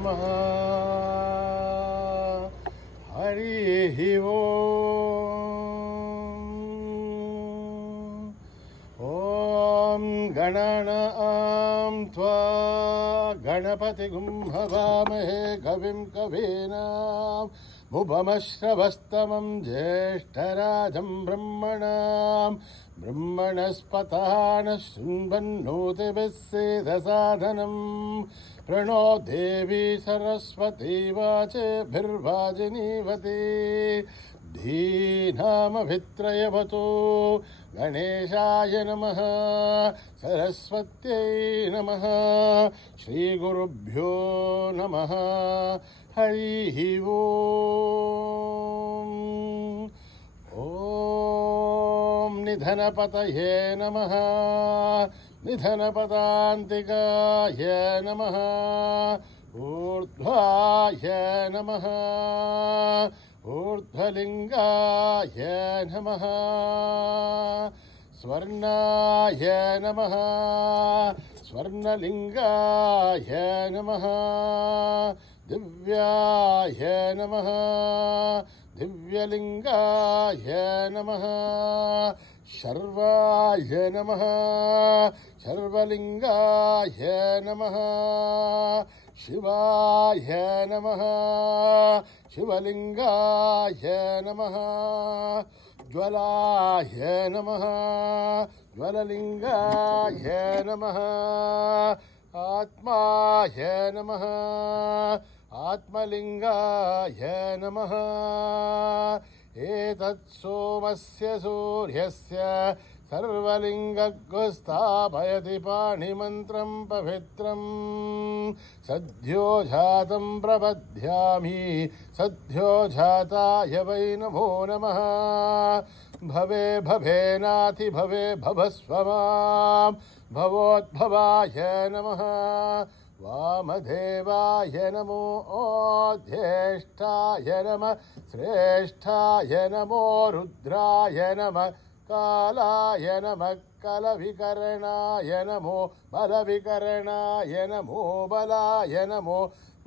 नमः। हरिः ॐ गणानां त्वा गणपतिगुं हवामहे कविं कवीनामुपमश्रवस्तमं ज्येष्ठराजं ब्रह्मणस्पतः नः शृण्वन्नोतिभिः सेदसादनं प्रणो देवी सरस्वती वाचेभिर्वाजिनीवती धीनामभित्रयवतु गणेशाय नमः सरस्वत्यै नमः श्रीगुरुभ्यो नमः हरिः ॐ निधनपतये नमः निधनपदान्तिकाय नमः ऊर्ध्वाय नमः ऊर्ध्वलिङ्गाय नमः स्वर्णाय नमः स्वर्णलिङ्गाय नमः दिव्याय नमः दिव्यलिङ्गाय नमः शर्वाय नमः शर्वलिङ्गाय नमः शिवाय नमः शिवलिङ्गाय नमः ज्वलाय नमः ज्वललिङ्गाय नमः आत्माय नमः आत्मलिङ्गाय नमः एतत् सोमस्य सूर्यस्य सर्वलिङ्गस्थापयति पाणिमन्त्रं पवित्रं सद्यो जातं प्रपद्यामि सद्यो जाताय वै नमो नमः भवे भवेनाति भवे भवस्व मां भवोद्भवाय नमः वामदेवाय नमो ज्येष्ठाय नमः श्रेष्ठाय नमो रुद्राय नमः कालाय नमः कलविकरणाय नमो बलविकरणाय नमो बलाय नमो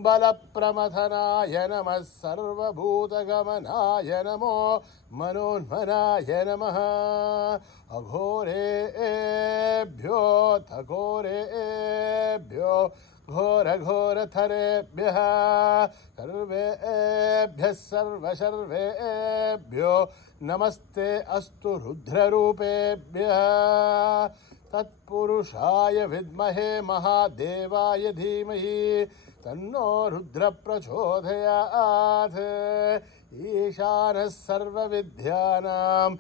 बलप्रमथनाय नमः सर्वभूतगमनाय नमो मनोन्मनाय नमः अघोरेभ्यो थघोरेभ्यो घोरघोरथरेभ्यः सर्वेभ्यः सर्वशर्वेभ्यो नमस्ते अस्तु रुद्ररूपेभ्यः तत्पुरुषाय विद्महे महादेवाय धीमहि तन्नो रुद्र प्रचोदयात् ईशानः सर्वविद्यानाम्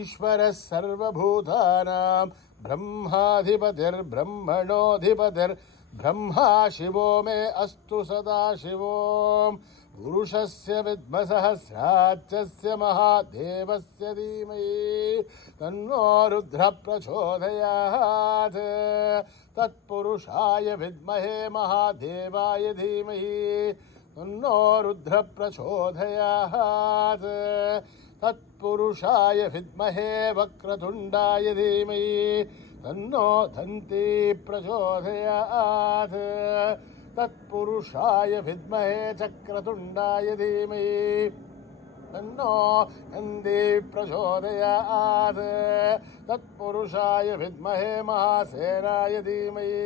ईश्वरः सर्वभूतानां ब्रह्माधिपतिर्ब्रह्मणोऽधिपतिर्ब्रह्मा शिवो मे अस्तु सदा शिवो पुरुषस्य विद्मसहस्राक्षस्य महादेवस्य धीमहि तन्नो रुद्र प्रचोदयात् तत्पुरुषाय विद्महे महादेवाय धीमहि तन्नो रुद्र प्रचोदयात् तत्पुरुषाय विद्महे वक्रतुण्डाय धीमहि तन्नो दन्ती प्रचोदयात् तत्पुरुषाय विद्महे चक्रतुण्डाय धीमहि तन्नो नन्दी प्रचोदयात् तत्पुरुषाय विद्महे महासेनाय धीमहि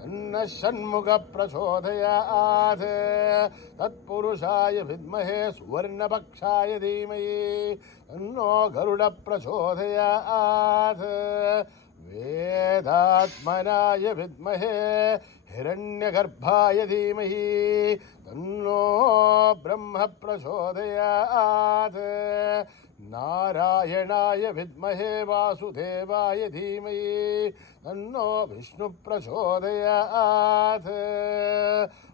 तन्नः षण्मुख प्रचोदयात् तत्पुरुषाय विद्महे सुवर्णपक्षाय धीमहि तन्नो गरुड प्रचोदयात् वेदात्मनाय विद्महे हिरण्यगर्भाय धीमहि तन्नो ब्रह्म प्रचोदयात् नारायणाय विद्महे वासुदेवाय धीमहि तन्नो विष्णु प्रचोदयात्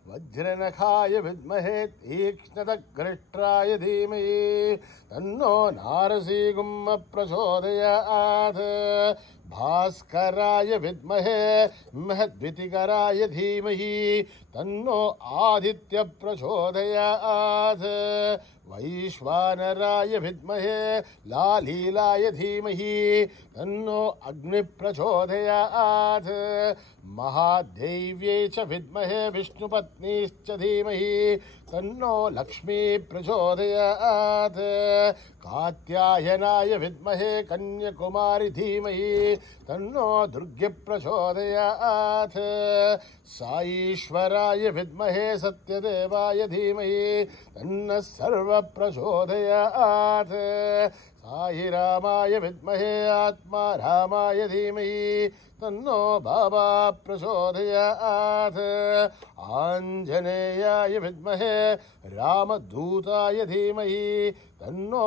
वज्रनखाय विद्महे तीक्ष्णदग्रष्ट्राय धीमहि तन्नो नारसिंह प्रचोदयात् भास्कराय विद्महे महद्वितिकराय धीमहि तन्नो आदित्य प्रचोदयात् वैश्वानराय विद्महे लालीलाय धीमहि तन्नो अग्नि प्रचोदयात् महादेव्यै च विद्महे विष्णुपत्नीश्च धीमहि तन्नो लक्ष्मी प्रचोदयात् कात्यायनाय विद्महे कन्याकुमारी धीमहि तन्नो दुर्गे प्रचोदयात् साईश्वराय विद्महे सत्यदेवाय धीमहि तन्नः सर्व प्रचोदयात् साई रामाय विद्महे आत्मा रामाय धीमहि तन्नो बाबा प्रचोदयात् आञ्जनेयाय विद्महे रामदूताय धीमहि तन्नो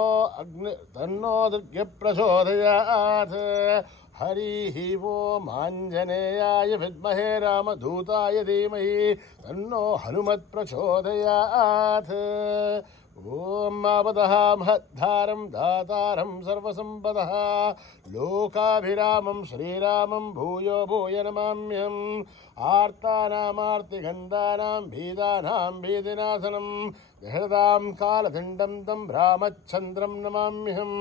दुर्गे प्रचोदयात् हरिः ओम् आञ्जनेयाय विद्महे रामदूताय धीमहि तन्नो हनुमत् प्रचोदयात् ओम मावदः महद्धारं दातारं सर्वसम्पदः लोकाभिरामं श्रीरामं भूयो भूय नमाम्यहम् आर्तानामार्तिगन्धानां भीदानां भीतिनाशनं दहृदां कालदण्डं तं रामचन्द्रं नमाम्यहम्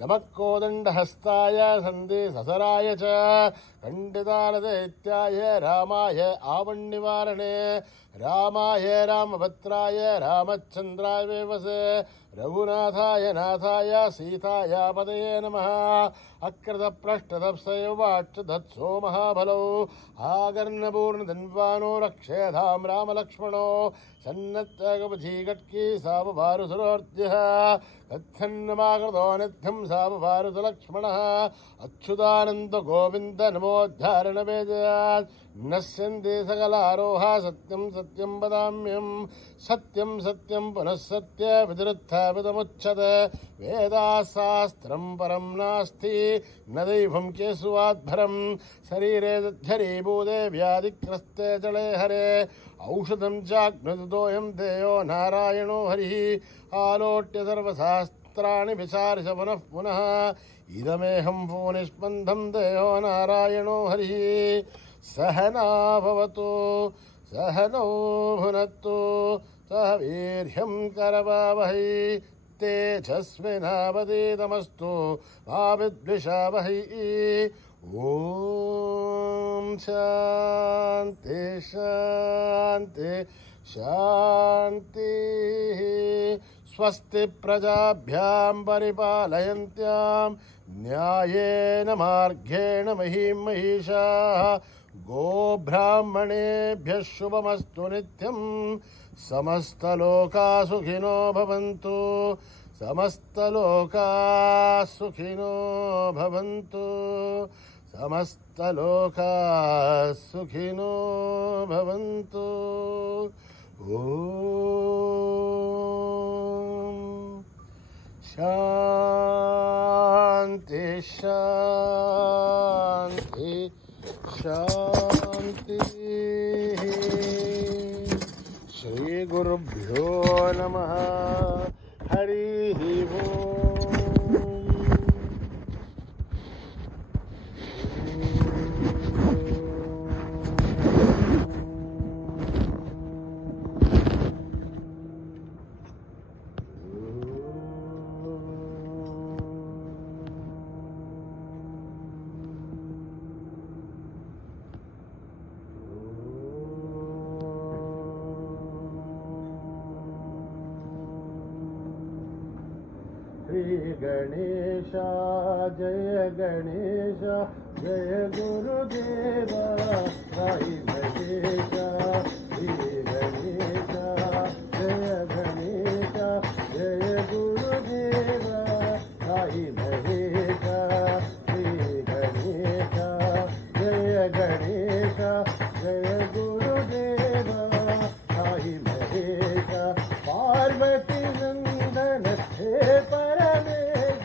नमः कोदण्डहस्ताय सन्धिससराय च खण्डितालदैत्याय रामाय आवन्निवारणे रामाय रामभद्राय रामचन्द्राय वेवसे रघुनाथाय नाथाय सीताय पदये नमः अकृतपृष्ठतप्सयोवाच्युतत्सो महाबलौ आगर्णपूर्णधन्वानो रक्षेधां रामलक्ष्मणो सन्नत्तगवधीघट्की सावभारुसुरोर्जः कथन्नमाकृतो नित्यं सावभारुसलक्ष्मणः अच्युतानन्द गोविन्द नमोद्धारणवेदयात् नश्यन्ति सकलारोहा सत्यं सत्यं वदाम्यहम् सत्यं सत्यं पुनः सत्य विदुरुत्थापितमुच्यते वेदाशास्त्रं परं नास्ति न दैवं केशवाद्भरं शरीरे दध्यरीभूते व्याधिग्रस्ते जले हरे औषधं चाग्निदोऽयं देयो नारायणो हरिः आलोट्य सर्वशास्त्राणि विचार्य पुनः पुनः इदमेहं भुवनिस्पन्दं देयो नारायणो हरिः सहना भवतु सहनौ भुनक्तु सह वीर्यं करवावहै तेजस्विनावधीतमस्तु मा विद्विषावहै ॐ शान्ति शान्ति शान्तिः स्वस्ति प्रजाभ्यां परिपालयन्त्यां न्यायेन मार्गेण महीं महिषाः गोब्राह्मणेभ्यः शुभमस्तु नित्यं समस्तलोका सुखिनो भवन्तु समस्तलोका सुखिनो भवन्तु समस्तलोका सुखिनो भवन्तु ॐ शान्ति शान्ति शान्ति श्रीगुरुभ्यो नमः हरिः ओम् श्री गणेश जय गणेश जय गुरुदेव साई गणेश श्री गणेश जय गणेश जय गुरुदेव साई महेश श्री गणेश जय गणेश जय गुरुदेव साई महेश पार्वती नंदन हे परमेश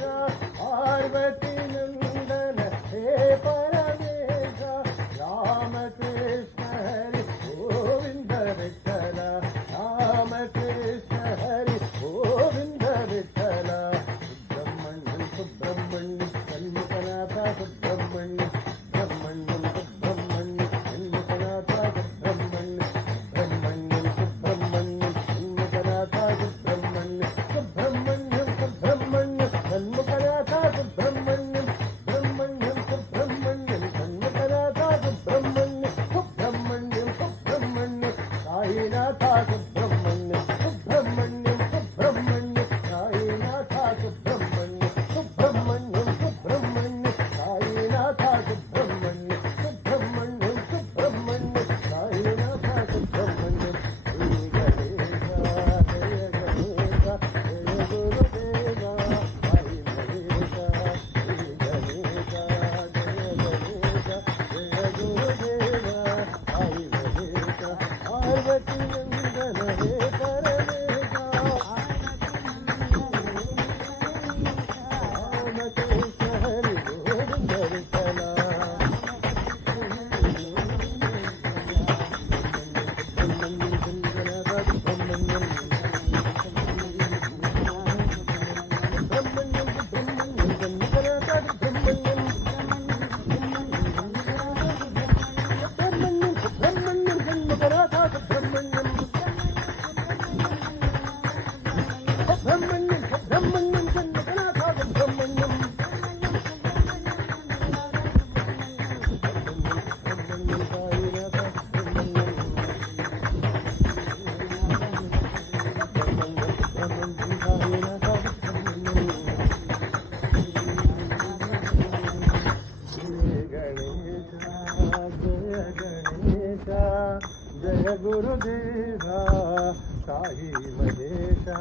पार्वती नंदन हे परमेश राम कृष्ण हरि गोविंद विठ्ठल राम कृष्ण हरि गोविंद विठ्ठल सुब्रह्मण्यं सुब्रह्मण्यं षण्मुखनाथ सुब्रह्मण्यं सुब्रह्मण्यं सुब्रह्मण्यं षण्मुखनाथ सुब्रह्मण्यं सुब्रह्मण्यं सुब्रह्मण्यं षण्मुखनाथ सुब्रह्मण्यं सुब्रह्मण्यं सुब्रह्मण्यं ब्रह्मण्यं ब्रह्मण्यं चन्द्रकलाकाशं ब्रह्मण्यं जय गुरुदेवा साई महेशा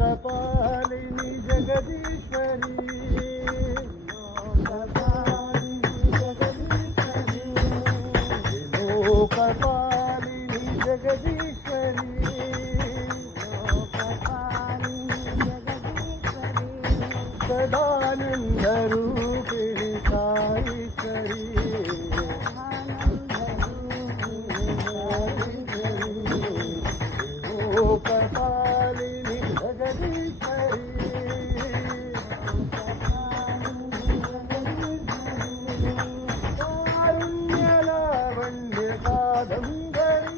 लोकपालिनी जगदीश्वरी लोकपालिनी जगदीश्वरी सदानंद रूपिणी साईश्वरी लोकपालिनी जगदीश्वरी कारुण्यलावण्य कादम्बरी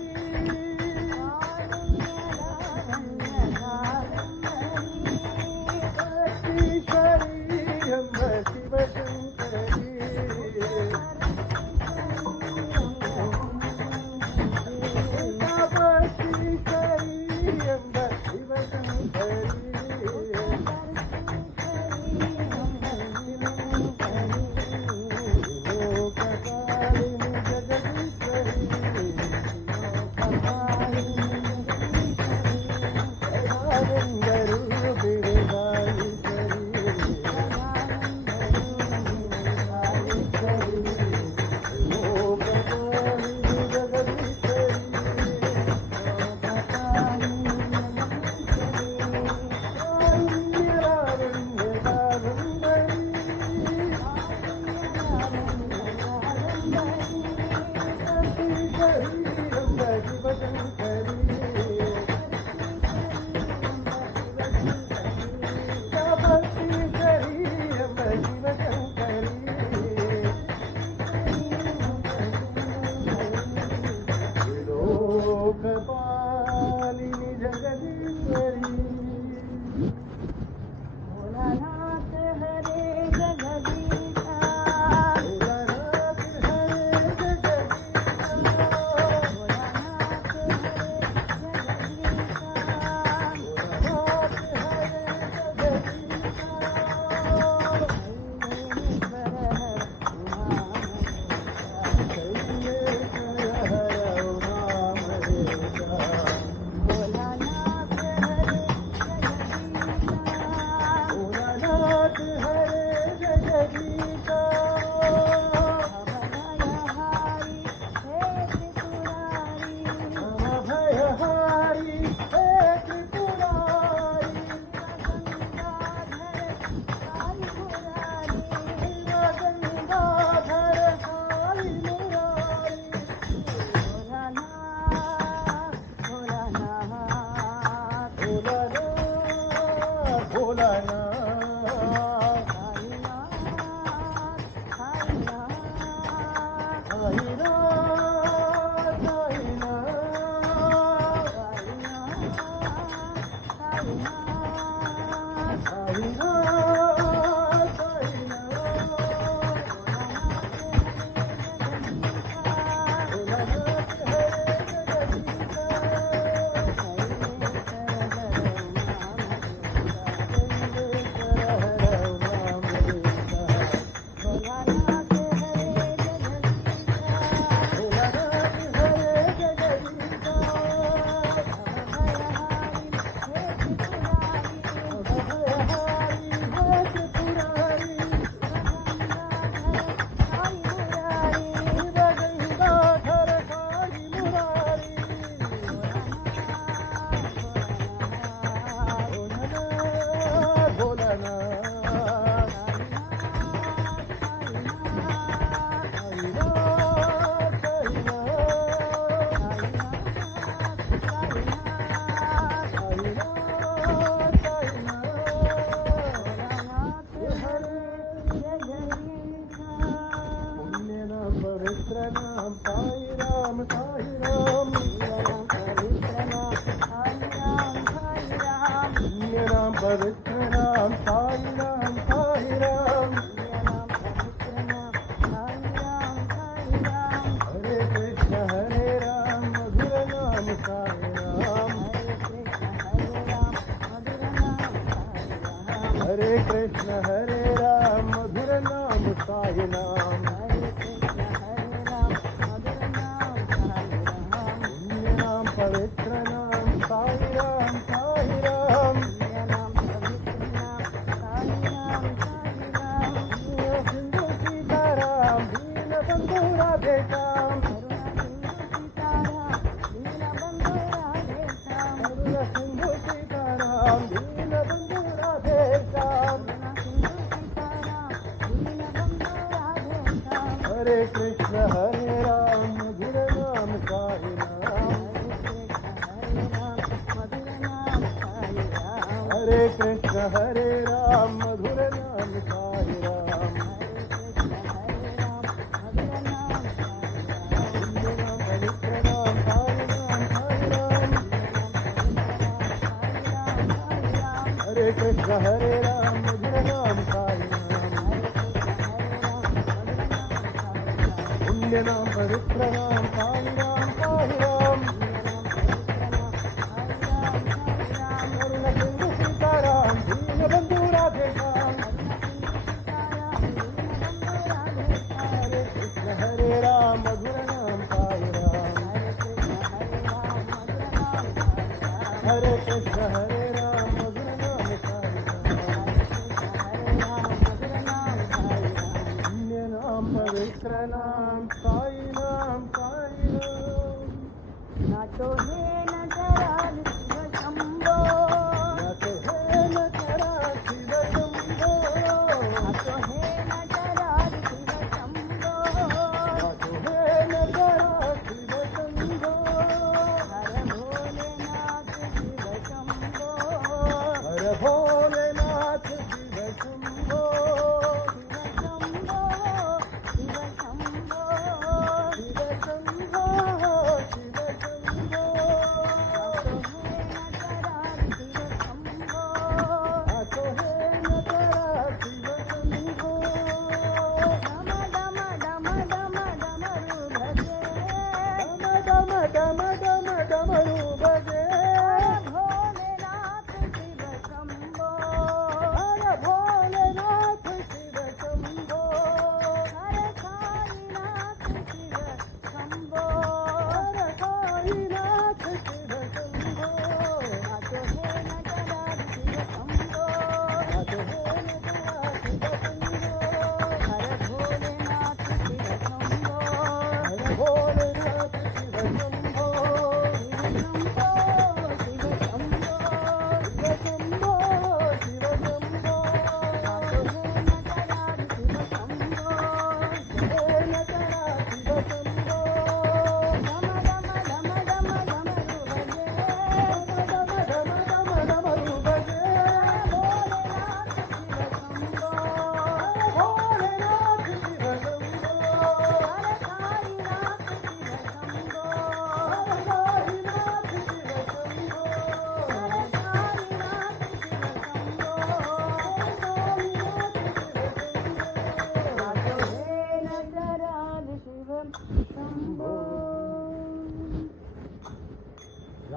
ईश्वरी अम्ब शिवशङ्करी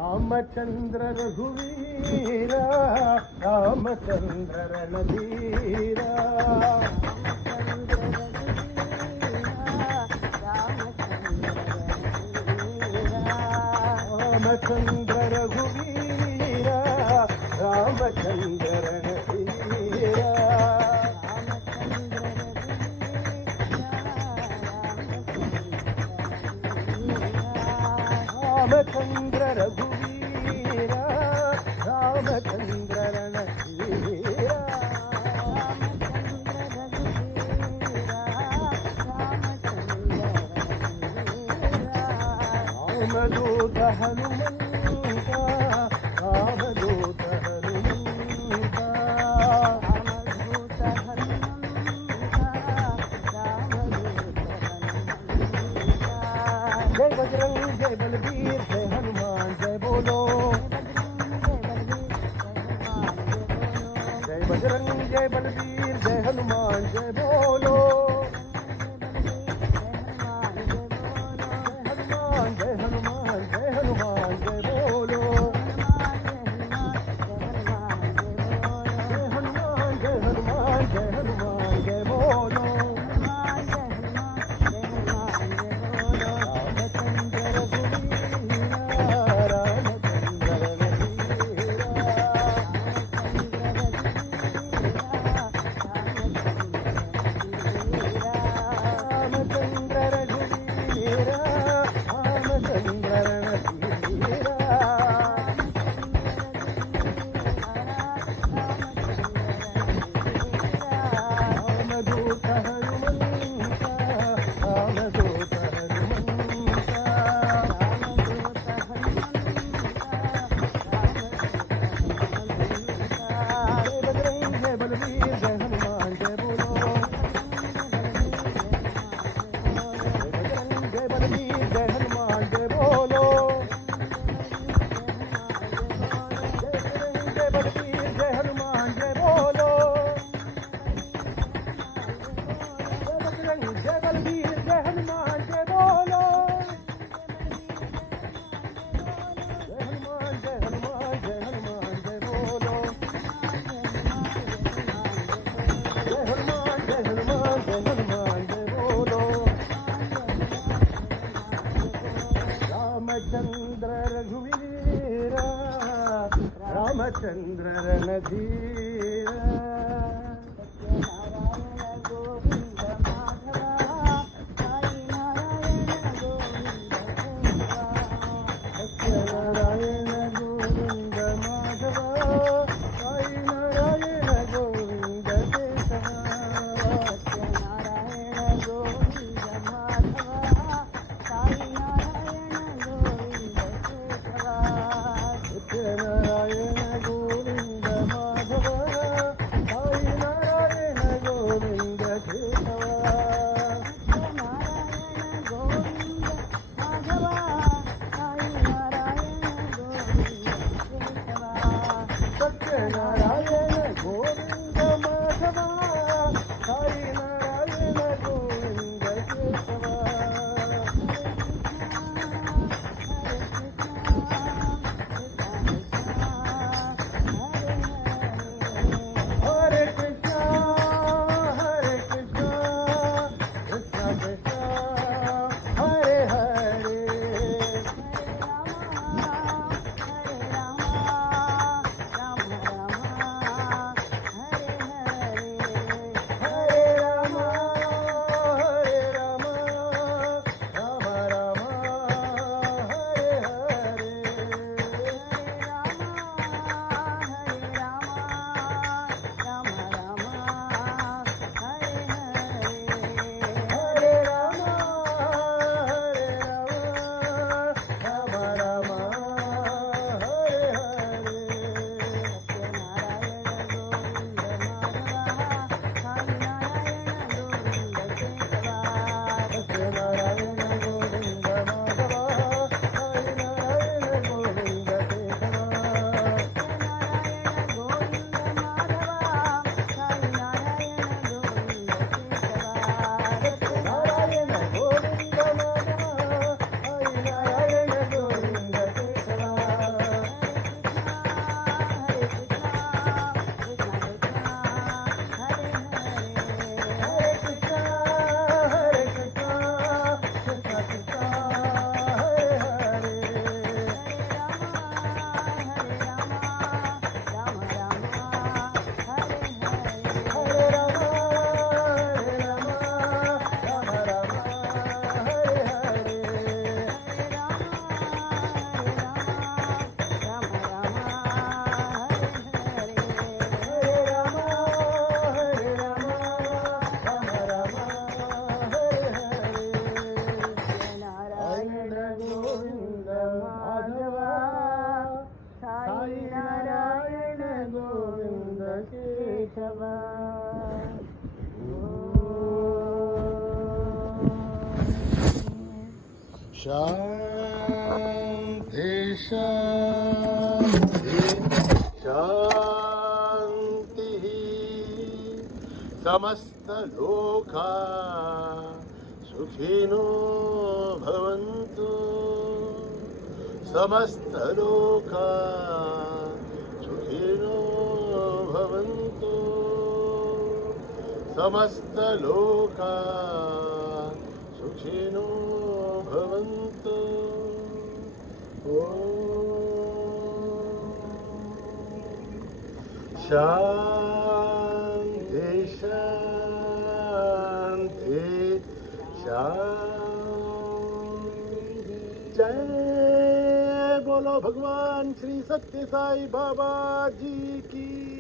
రామచంద్ర రఘువీర రామచంద్ర రణధీర రామచంద్ర రఘువీర రామచంద్ర రణధీర రామచంద్ర రఘువీర రామచంద్ర రణధీర రామదూత హనుమంత రామదూత హనుమంత जय बजरंग जय बलबीर जय हनुमान जय बोलो जय बजरंग जय बलबीर जय हनुमान जय बोलो जय हनुमान जय हनुमान जय बोलो जय हनुमान जय हनुमान जय हनुमान जय बोलो रामचंद्र रघुवीर रामचंद्र रणधीर नारायण गोविंद माधव साई नारायण गोविंद केशव नारायण गोविंद माधव साई नारायण गोविंद माधव साई गोविंद माधव साई नारायण गोविंद केशव शांति शांति शांति समस्त लोका सुखिनो भवन्तु समस्त लोका सुखिनो भवन्तु समस्त लोका सुखिनो भवन्तु शांति शांति शांति जय बोलो भगवान श्री सत्य साई बाबा जी की।